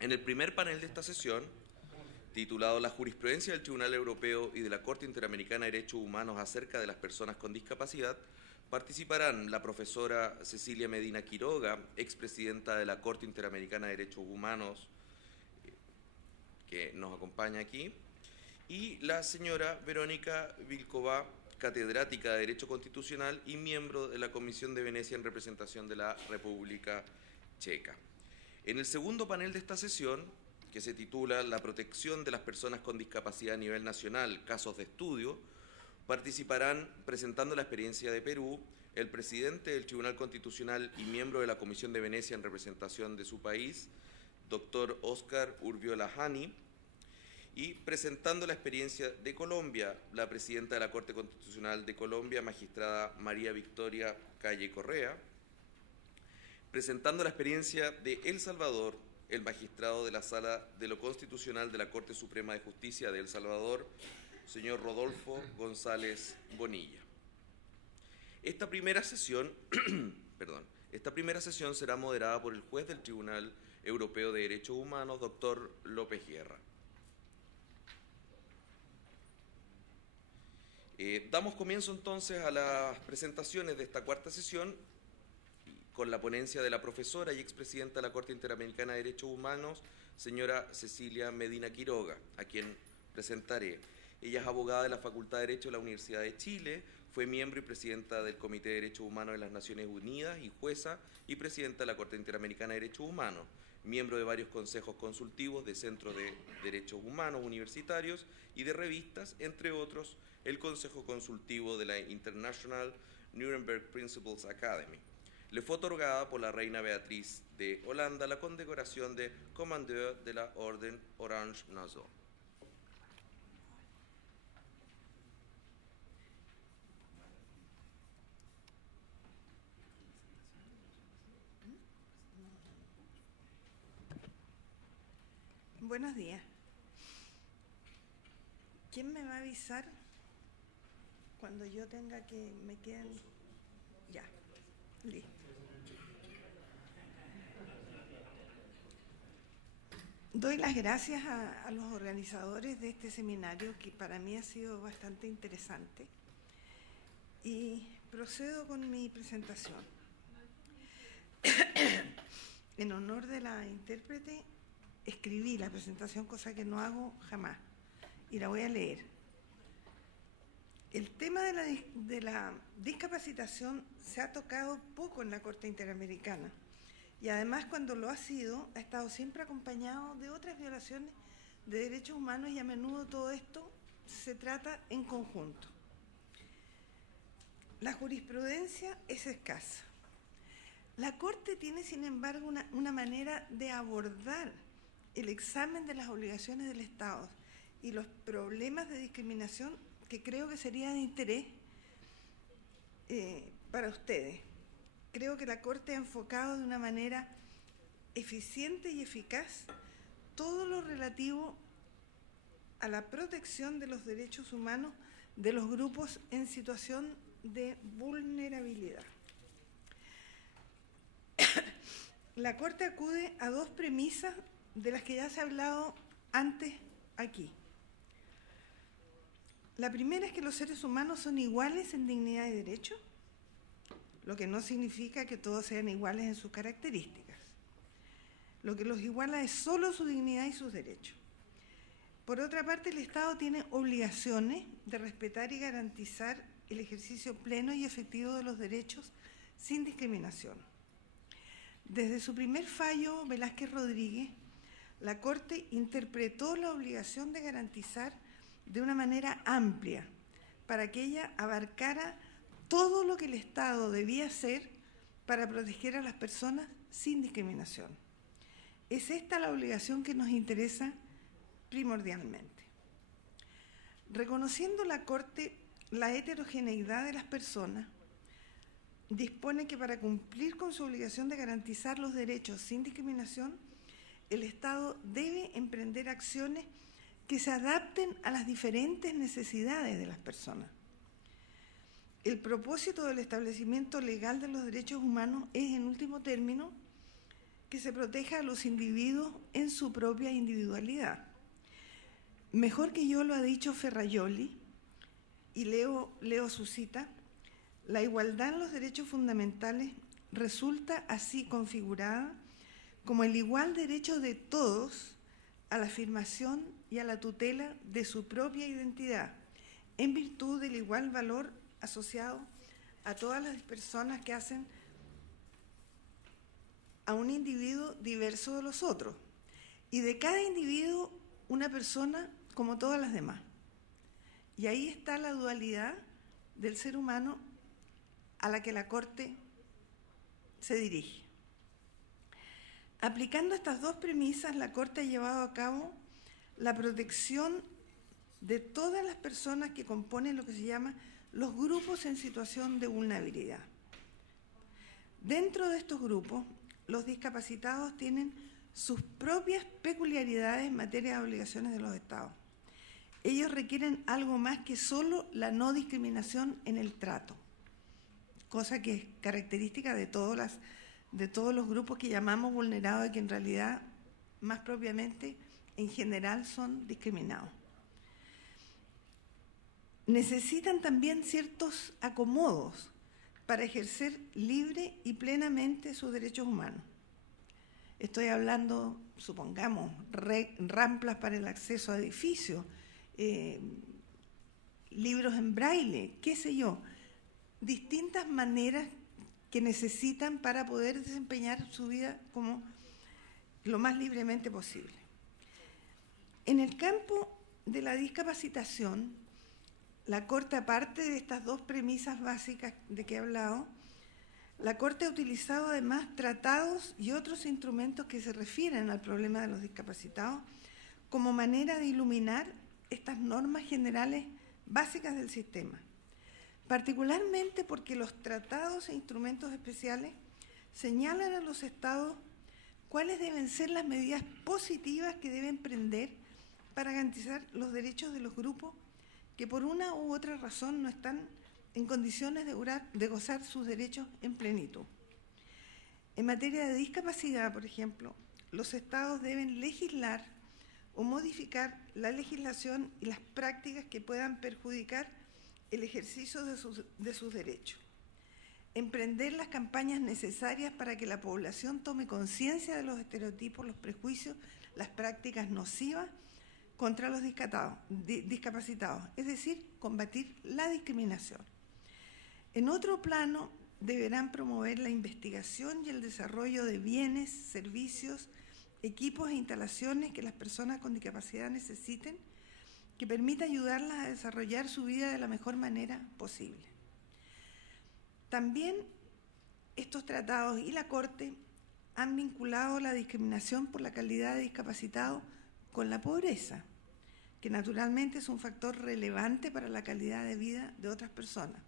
En el primer panel de esta sesión, titulado La jurisprudencia del Tribunal Europeo y de la Corte Interamericana de Derechos Humanos acerca de las personas con discapacidad, participarán la profesora Cecilia Medina Quiroga, expresidenta de la Corte Interamericana de Derechos Humanos, que nos acompaña aquí, y la señora Verónica Vilkova, catedrática de Derecho Constitucional y miembro de la Comisión de Venecia en representación de la República Checa. En el segundo panel de esta sesión, que se titula La protección de las personas con discapacidad a nivel nacional, casos de estudio, participarán, presentando la experiencia de Perú, el presidente del Tribunal Constitucional y miembro de la Comisión de Venecia en representación de su país, doctor Óscar Urbiola Hani, y presentando la experiencia de Colombia, la presidenta de la Corte Constitucional de Colombia, magistrada María Victoria Calle Correa, presentando la experiencia de El Salvador, el magistrado de la Sala de lo Constitucional de la Corte Suprema de Justicia de El Salvador, señor Rodolfo González Bonilla. Esta primera sesión, será moderada por el juez del Tribunal Europeo de Derechos Humanos, doctor López Guerra. Damos comienzo entonces a las presentaciones de esta cuarta sesión con la ponencia de la profesora y expresidenta de la Corte Interamericana de Derechos Humanos, señora Cecilia Medina Quiroga, a quien presentaré. Ella es abogada de la Facultad de Derecho de la Universidad de Chile, fue miembro y presidenta del Comité de Derechos Humanos de las Naciones Unidas y jueza y presidenta de la Corte Interamericana de Derechos Humanos, miembro de varios consejos consultivos de centros de derechos humanos universitarios y de revistas, entre otros, el Consejo Consultivo de la International Nuremberg Principles Academy. Le fue otorgada por la reina Beatriz de Holanda la condecoración de Commandeur de la Orden Orange Nassau. Buenos días. ¿Quién me va a avisar cuando yo tenga que me queden? Ya, listo. Doy las gracias a los organizadores de este seminario, que para mí ha sido bastante interesante, y procedo con mi presentación. En honor de la intérprete, escribí la presentación, cosa que no hago jamás, y la voy a leer. El tema de la discapacitación se ha tocado poco en la Corte Interamericana, y además cuando lo ha sido, ha estado siempre acompañado de otras violaciones de derechos humanos, y a menudo todo esto se trata en conjunto. La jurisprudencia es escasa. La Corte tiene, sin embargo, una manera de abordar el examen de las obligaciones del Estado y los problemas de discriminación que creo que sería de interés para ustedes. Creo que la Corte ha enfocado de una manera eficiente y eficaz todo lo relativo a la protección de los derechos humanos de los grupos en situación de vulnerabilidad. La Corte acude a dos premisas de las que ya se ha hablado antes aquí. La primera es que los seres humanos son iguales en dignidad y derecho, lo que no significa que todos sean iguales en sus características. Lo que los iguala es solo su dignidad y sus derechos. Por otra parte, el Estado tiene obligaciones de respetar y garantizar el ejercicio pleno y efectivo de los derechos sin discriminación. Desde su primer fallo, Velázquez Rodríguez, la Corte interpretó la obligación de garantizar de una manera amplia para que ella abarcara todo lo que el Estado debía hacer para proteger a las personas sin discriminación. Es esta la obligación que nos interesa primordialmente. Reconociendo la Corte la heterogeneidad de las personas, dispone que para cumplir con su obligación de garantizar los derechos sin discriminación, el Estado debe emprender acciones que se adapten a las diferentes necesidades de las personas. El propósito del establecimiento legal de los derechos humanos es, en último término, que se proteja a los individuos en su propia individualidad. Mejor que yo lo ha dicho Ferrajoli, y leo su cita: la igualdad en los derechos fundamentales resulta así configurada como el igual derecho de todos a la afirmación y a la tutela de su propia identidad, en virtud del igual valor asociado a todas las personas que hacen a un individuo diverso de los otros, y de cada individuo una persona como todas las demás. Y ahí está la dualidad del ser humano a la que la Corte se dirige. Aplicando estas dos premisas, la Corte ha llevado a cabo la protección de todas las personas que componen lo que se llama los grupos en situación de vulnerabilidad. Dentro de estos grupos, los discapacitados tienen sus propias peculiaridades en materia de obligaciones de los Estados. Ellos requieren algo más que solo la no discriminación en el trato, cosa que es característica de todos los grupos que llamamos vulnerados y que en realidad, más propiamente, en general son discriminados. Necesitan también ciertos acomodos para ejercer libre y plenamente sus derechos humanos. Estoy hablando, supongamos, ramplas para el acceso a edificios, libros en braille, qué sé yo, distintas maneras que necesitan para poder desempeñar su vida como lo más libremente posible. En el campo de la discapacitación, la Corte, aparte de estas dos premisas básicas de que he hablado, la Corte ha utilizado además tratados y otros instrumentos que se refieren al problema de los discapacitados como manera de iluminar estas normas generales básicas del sistema, particularmente porque los tratados e instrumentos especiales señalan a los Estados cuáles deben ser las medidas positivas que deben prender para garantizar los derechos de los grupos que por una u otra razón no están en condiciones de gozar sus derechos en plenitud. En materia de discapacidad, por ejemplo, los Estados deben legislar o modificar la legislación y las prácticas que puedan perjudicar el ejercicio de sus derechos. Emprender las campañas necesarias para que la población tome conciencia de los estereotipos, los prejuicios, las prácticas nocivas contra los discapacitados, es decir, combatir la discriminación. En otro plano, deberán promover la investigación y el desarrollo de bienes, servicios, equipos e instalaciones que las personas con discapacidad necesiten, que permita ayudarlas a desarrollar su vida de la mejor manera posible. También estos tratados y la Corte han vinculado la discriminación por la calidad de discapacitado con la pobreza, que naturalmente es un factor relevante para la calidad de vida de otras personas.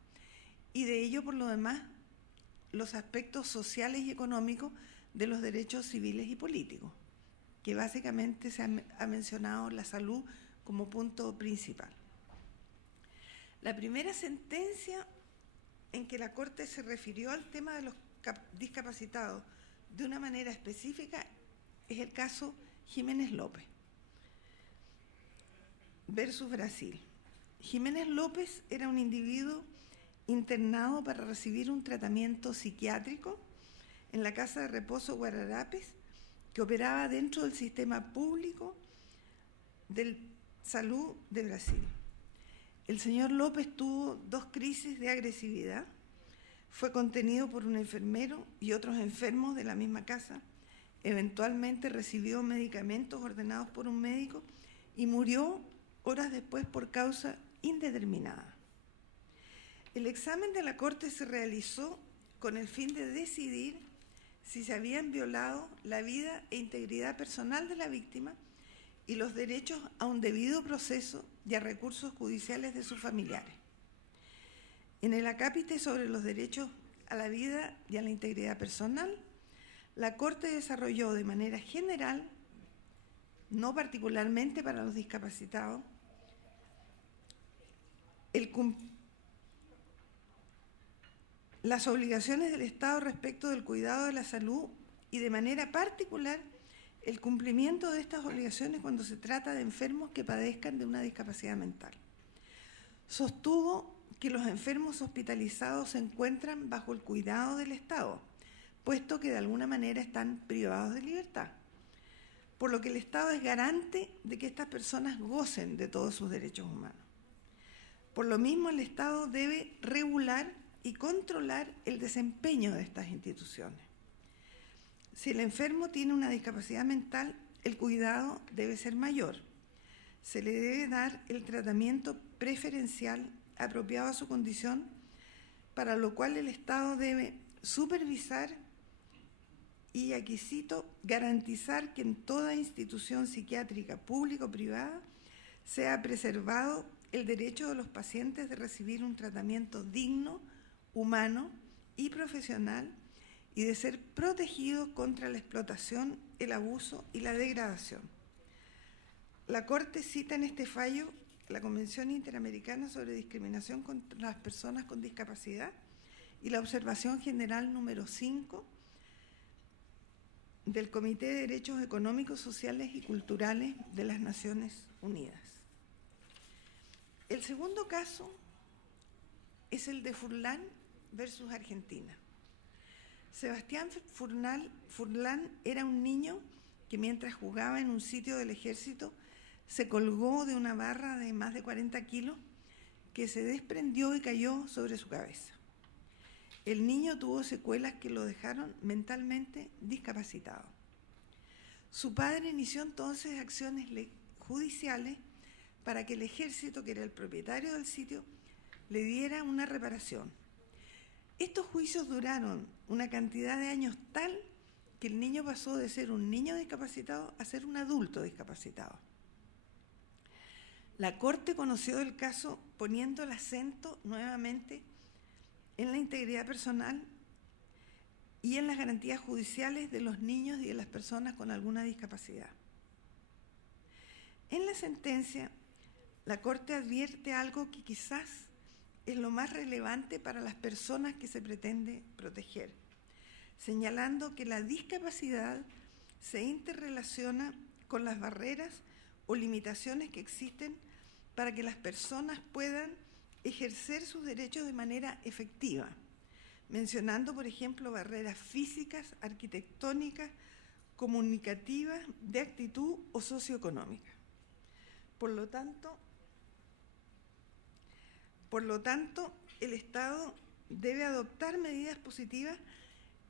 Y de ello, por lo demás, los aspectos sociales y económicos de los derechos civiles y políticos, que básicamente se ha mencionado la salud como punto principal. La primera sentencia en que la Corte se refirió al tema de los discapacitados de una manera específica es el caso Jiménez López versus Brasil. Jiménez López era un individuo internado para recibir un tratamiento psiquiátrico en la Casa de Reposo Guararapes, que operaba dentro del sistema público de salud de Brasil. El señor López tuvo 2 crisis de agresividad, fue contenido por un enfermero y otros enfermos de la misma casa, eventualmente recibió medicamentos ordenados por un médico y murió horas después por causa indeterminada. El examen de la Corte se realizó con el fin de decidir si se habían violado la vida e integridad personal de la víctima y los derechos a un debido proceso y a recursos judiciales de sus familiares. En el acápite sobre los derechos a la vida y a la integridad personal, la Corte desarrolló de manera general, no particularmente para los discapacitados, las obligaciones del Estado respecto del cuidado de la salud y de manera particular el cumplimiento de estas obligaciones cuando se trata de enfermos que padezcan de una discapacidad mental. Sostuvo que los enfermos hospitalizados se encuentran bajo el cuidado del Estado, puesto que de alguna manera están privados de libertad, por lo que el Estado es garante de que estas personas gocen de todos sus derechos humanos. Por lo mismo, el Estado debe regular y controlar el desempeño de estas instituciones. Si el enfermo tiene una discapacidad mental, el cuidado debe ser mayor. Se le debe dar el tratamiento preferencial apropiado a su condición, para lo cual el Estado debe supervisar y, aquí cito, garantizar que en toda institución psiquiátrica, pública o privada, sea preservado el derecho de los pacientes de recibir un tratamiento digno, humano y profesional, y de ser protegidos contra la explotación, el abuso y la degradación. La Corte cita en este fallo la Convención Interamericana sobre Discriminación contra las Personas con Discapacidad y la Observación General número 5 del Comité de Derechos Económicos, Sociales y Culturales de las Naciones Unidas. El segundo caso es el de Furlan versus Argentina. Sebastián Furlan era un niño que mientras jugaba en un sitio del ejército se colgó de una barra de más de 40 kilos que se desprendió y cayó sobre su cabeza. El niño tuvo secuelas que lo dejaron mentalmente discapacitado. Su padre inició entonces acciones judiciales para que el ejército, que era el propietario del sitio, le diera una reparación. Estos juicios duraron una cantidad de años tal que el niño pasó de ser un niño discapacitado a ser un adulto discapacitado. La Corte conoció el caso poniendo el acento nuevamente en la integridad personal y en las garantías judiciales de los niños y de las personas con alguna discapacidad. En la sentencia, la Corte advierte algo que quizás es lo más relevante para las personas que se pretende proteger, señalando que la discapacidad se interrelaciona con las barreras o limitaciones que existen para que las personas puedan ejercer sus derechos de manera efectiva, mencionando, por ejemplo, barreras físicas, arquitectónicas, comunicativas, de actitud o socioeconómica. Por lo tanto, el Estado debe adoptar medidas positivas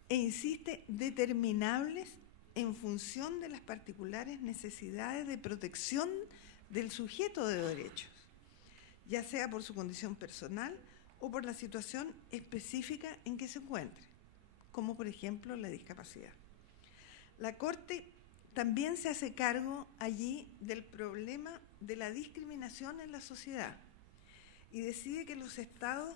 e insiste determinables en función de las particulares necesidades de protección del sujeto de derechos, ya sea por su condición personal o por la situación específica en que se encuentre, como por ejemplo la discapacidad. La Corte también se hace cargo allí del problema de la discriminación en la sociedad y decide que los estados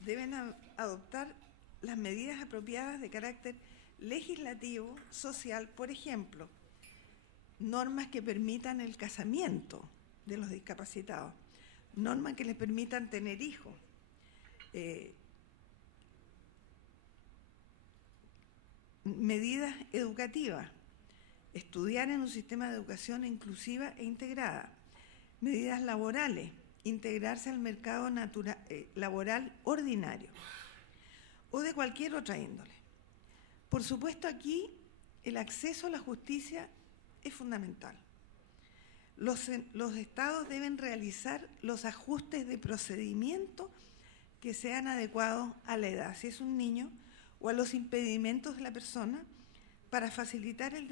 deben adoptar las medidas apropiadas de carácter legislativo, social, por ejemplo, normas que permitan el casamiento de los discapacitados, normas que les permitan tener hijos, medidas educativas, estudiar en un sistema de educación inclusiva e integrada, medidas laborales, integrarse al mercado laboral ordinario o de cualquier otra índole. Por supuesto, aquí el acceso a la justicia es fundamental. Los estados deben realizar los ajustes de procedimiento que sean adecuados a la edad, si es un niño, o a los impedimentos de la persona, para facilitar el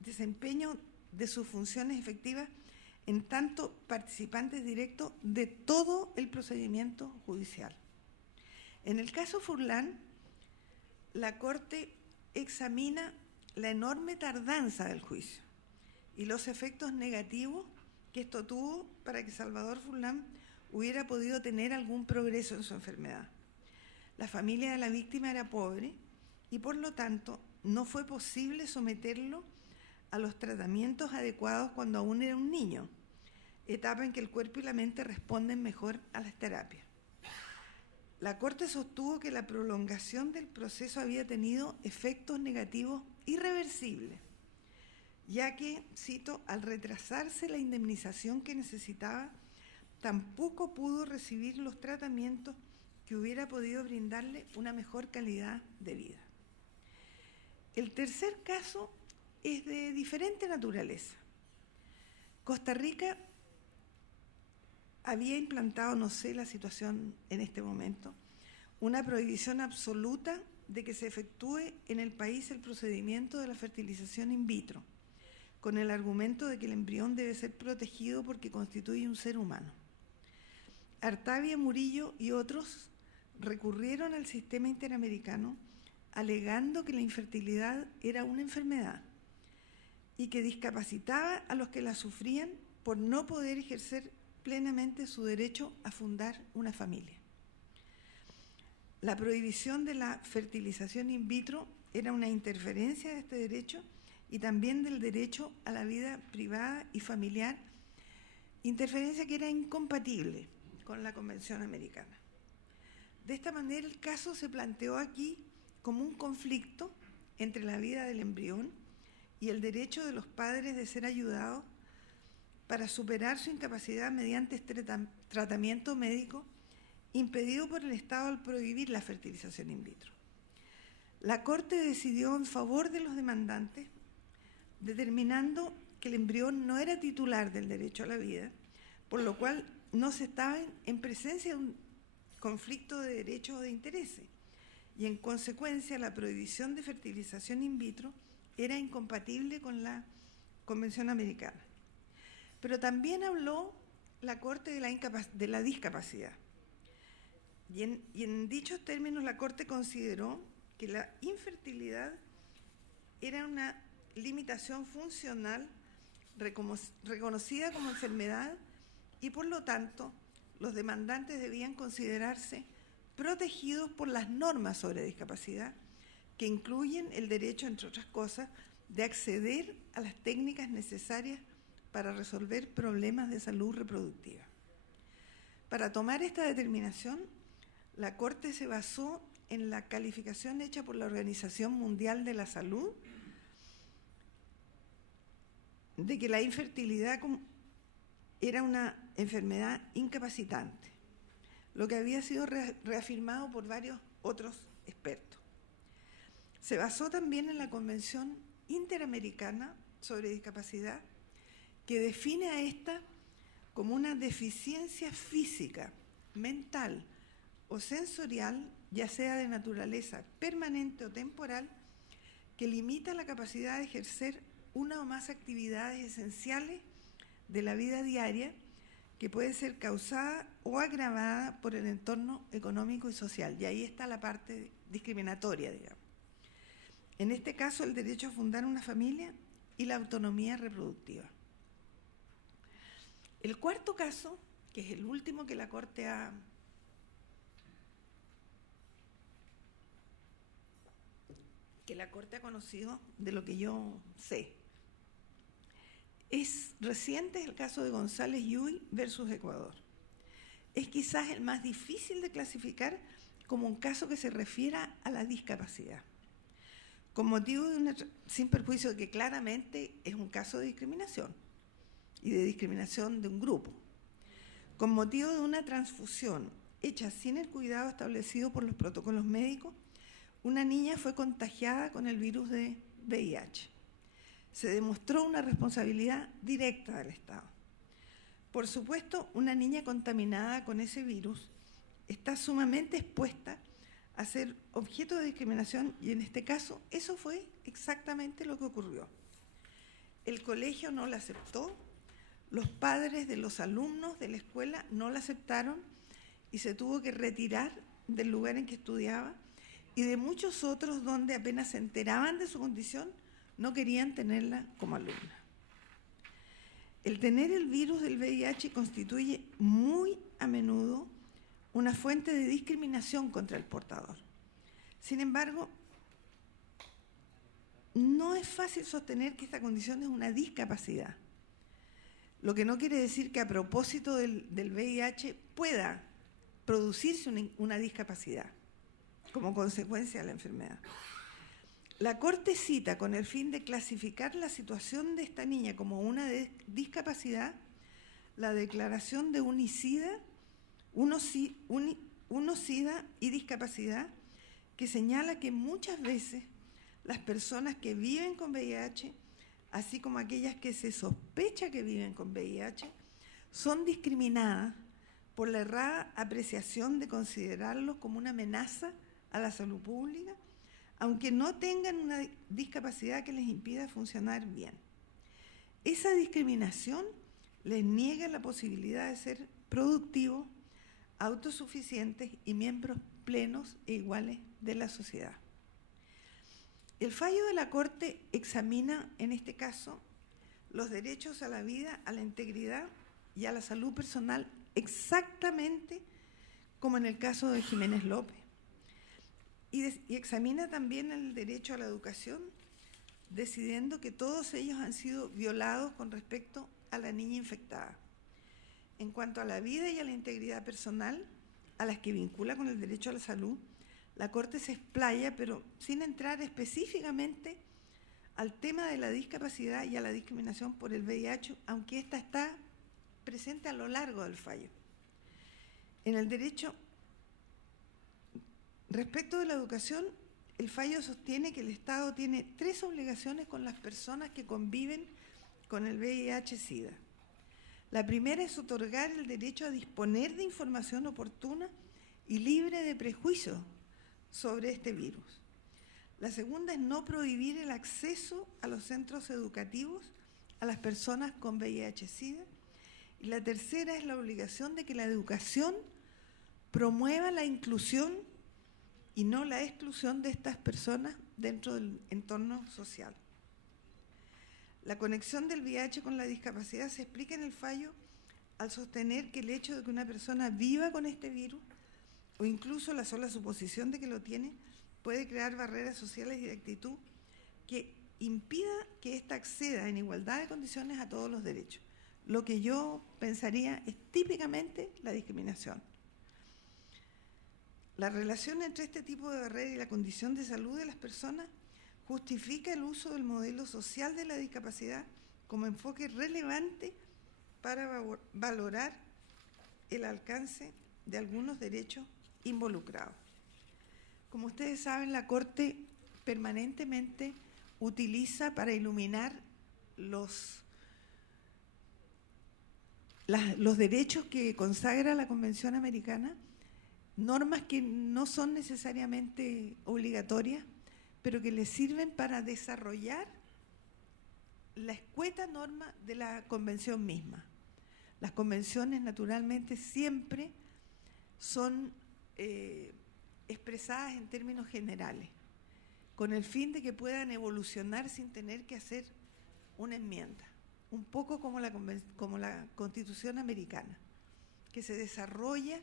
desempeño de sus funciones efectivas en tanto participantes directos de todo el procedimiento judicial. En el caso Furlan, la Corte examina la enorme tardanza del juicio y los efectos negativos que esto tuvo para que Salvador Furlan hubiera podido tener algún progreso en su enfermedad. La familia de la víctima era pobre y por lo tanto no fue posible someterlo a los tratamientos adecuados cuando aún era un niño, etapa en que el cuerpo y la mente responden mejor a las terapias. La Corte sostuvo que la prolongación del proceso había tenido efectos negativos irreversible, ya que, cito, al retrasarse la indemnización que necesitaba, tampoco pudo recibir los tratamientos que hubiera podido brindarle una mejor calidad de vida. El tercer caso es de diferente naturaleza. Costa Rica había implantado, no sé la situación en este momento, una prohibición absoluta de que se efectúe en el país el procedimiento de la fertilización in vitro, con el argumento de que el embrión debe ser protegido porque constituye un ser humano. Artavia Murillo y otros recurrieron al sistema interamericano alegando que la infertilidad era una enfermedad y que discapacitaba a los que la sufrían por no poder ejercer plenamente su derecho a fundar una familia. La prohibición de la fertilización in vitro era una interferencia de este derecho y también del derecho a la vida privada y familiar, interferencia que era incompatible con la Convención Americana. De esta manera, el caso se planteó aquí como un conflicto entre la vida del embrión y el derecho de los padres de ser ayudados para superar su incapacidad mediante este tratamiento médico impedido por el Estado al prohibir la fertilización in vitro. La Corte decidió en favor de los demandantes, determinando que el embrión no era titular del derecho a la vida, por lo cual no se estaba en presencia de un conflicto de derechos o de intereses, y en consecuencia la prohibición de fertilización in vitro era incompatible con la Convención Americana. Pero también habló la Corte de la discapacidad. Y en dichos términos la Corte consideró que la infertilidad era una limitación funcional reconocida como enfermedad y por lo tanto los demandantes debían considerarse protegidos por las normas sobre discapacidad que incluyen el derecho, entre otras cosas, de acceder a las técnicas necesarias para resolver problemas de salud reproductiva. Para tomar esta determinación, la Corte se basó en la calificación hecha por la Organización Mundial de la Salud de que la infertilidad era una enfermedad incapacitante, lo que había sido reafirmado por varios otros expertos. Se basó también en la Convención Interamericana sobre Discapacidad, que define a esta como una deficiencia física, mental o sensorial, ya sea de naturaleza permanente o temporal, que limita la capacidad de ejercer una o más actividades esenciales de la vida diaria, que puede ser causada o agravada por el entorno económico y social. Y ahí está la parte discriminatoria, digamos. En este caso, el derecho a fundar una familia y la autonomía reproductiva. El cuarto caso, que es el último que la Corte ha conocido, de lo que yo sé, es reciente, el caso de González Yuy versus Ecuador. Es quizás el más difícil de clasificar como un caso que se refiera a la discapacidad, con motivo sin perjuicio de que claramente es un caso de discriminación y de discriminación de un grupo, con motivo de una transfusión hecha sin el cuidado establecido por los protocolos médicos. Una niña fue contagiada con el virus de VIH. Se demostró una responsabilidad directa del Estado. Por supuesto, una niña contaminada con ese virus está sumamente expuesta a ser objeto de discriminación y en este caso eso fue exactamente lo que ocurrió. El colegio no la aceptó, los padres de los alumnos de la escuela no la aceptaron y se tuvo que retirar del lugar en que estudiaba, y de muchos otros donde apenas se enteraban de su condición, no querían tenerla como alumna. El tener el virus del VIH constituye muy a menudo una fuente de discriminación contra el portador. Sin embargo, no es fácil sostener que esta condición es una discapacidad, lo que no quiere decir que a propósito del VIH pueda producirse una discapacidad como consecuencia de la enfermedad. La Corte cita, con el fin de clasificar la situación de esta niña como una discapacidad, la declaración de UNICIDA y discapacidad, que señala que muchas veces las personas que viven con VIH, así como aquellas que se sospecha que viven con VIH, son discriminadas por la errada apreciación de considerarlos como una amenaza a la salud pública, aunque no tengan una discapacidad que les impida funcionar bien. Esa discriminación les niega la posibilidad de ser productivos, autosuficientes y miembros plenos e iguales de la sociedad. El fallo de la Corte examina, en este caso, los derechos a la vida, a la integridad y a la salud personal exactamente como en el caso de Jiménez López. Y examina también el derecho a la educación, decidiendo que todos ellos han sido violados con respecto a la niña infectada. En cuanto a la vida y a la integridad personal, a las que vincula con el derecho a la salud, la Corte se explaya, pero sin entrar específicamente al tema de la discapacidad y a la discriminación por el VIH, aunque ésta está presente a lo largo del fallo. En el derecho, respecto de la educación, el fallo sostiene que el Estado tiene 3 obligaciones con las personas que conviven con el VIH-Sida. La primera es otorgar el derecho a disponer de información oportuna y libre de prejuicios sobre este virus. La segunda es no prohibir el acceso a los centros educativos a las personas con VIH-Sida. Y la tercera es la obligación de que la educación promueva la inclusión y no la exclusión de estas personas dentro del entorno social. La conexión del VIH con la discapacidad se explica en el fallo al sostener que el hecho de que una persona viva con este virus o incluso la sola suposición de que lo tiene puede crear barreras sociales y de actitud que impida que ésta acceda en igualdad de condiciones a todos los derechos. Lo que yo pensaría es típicamente la discriminación. La relación entre este tipo de barrera y la condición de salud de las personas justifica el uso del modelo social de la discapacidad como enfoque relevante para valorar el alcance de algunos derechos involucrados. Como ustedes saben, la Corte permanentemente utiliza para iluminar los derechos que consagra la Convención Americana, normas que no son necesariamente obligatorias, pero que les sirven para desarrollar la escueta norma de la Convención misma. Las convenciones, naturalmente, siempre son expresadas en términos generales, con el fin de que puedan evolucionar sin tener que hacer una enmienda, un poco como la Constitución americana, que se desarrolla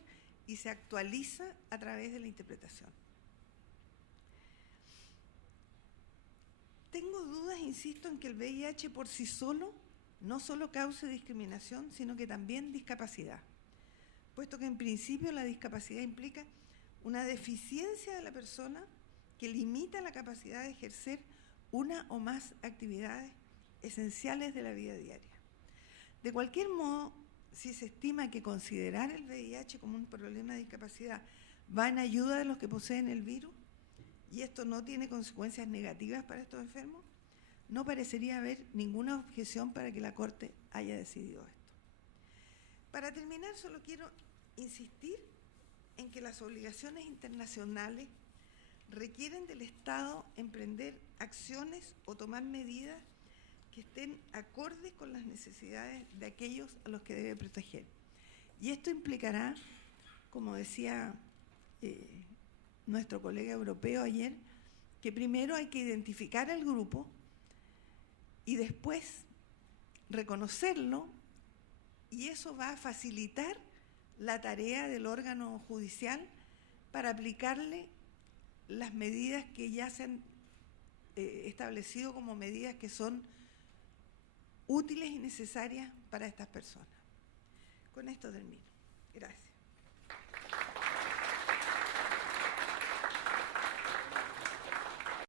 y se actualiza a través de la interpretación. Tengo dudas, insisto, en que el VIH por sí solo no solo cause discriminación, sino que también discapacidad, puesto que en principio la discapacidad implica una deficiencia de la persona que limita la capacidad de ejercer una o más actividades esenciales de la vida diaria. De cualquier modo, si se estima que considerar el VIH como un problema de discapacidad va en ayuda de los que poseen el virus, y esto no tiene consecuencias negativas para estos enfermos, no parecería haber ninguna objeción para que la Corte haya decidido esto. Para terminar, solo quiero insistir en que las obligaciones internacionales requieren del Estado emprender acciones o tomar medidas que estén acordes con las necesidades de aquellos a los que debe proteger. Y esto implicará, como decía nuestro colega europeo ayer, que primero hay que identificar al grupo y después reconocerlo, y eso va a facilitar la tarea del órgano judicial para aplicarle las medidas que ya se han establecido como medidas que son útiles y necesarias para estas personas. Con esto termino. Gracias.